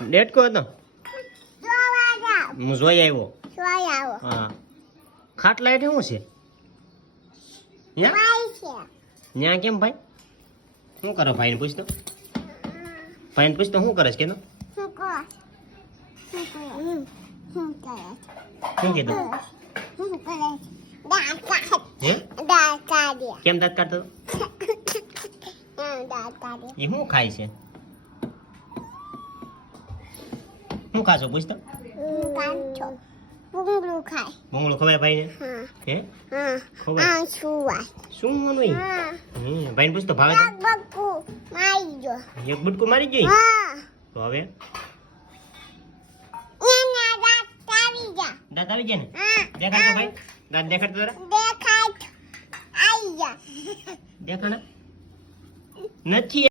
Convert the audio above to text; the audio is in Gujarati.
ડેટકો હતો હું જોઈ આવ્યો હા ખાટલા એટલે શું છે ત્યાં કેમ ભાઈ શું કરો ભાઈને પૂછતો શું કરે છે કે શું કીધું હે કેમ દાંત કાઢતો એ શું ખાય છે શું ખાશો પૂછતો ભૂંગળું ખવાય ભાઈને હે ખવાય શું નહીં ભાઈને પૂછતો ભાવે એક બુટકું મારી ગઈ તો હવે દાંત આવી ગયા ને દેખાડતો ભાઈ દાંત દેખાડતો જરા દેખાડ નથી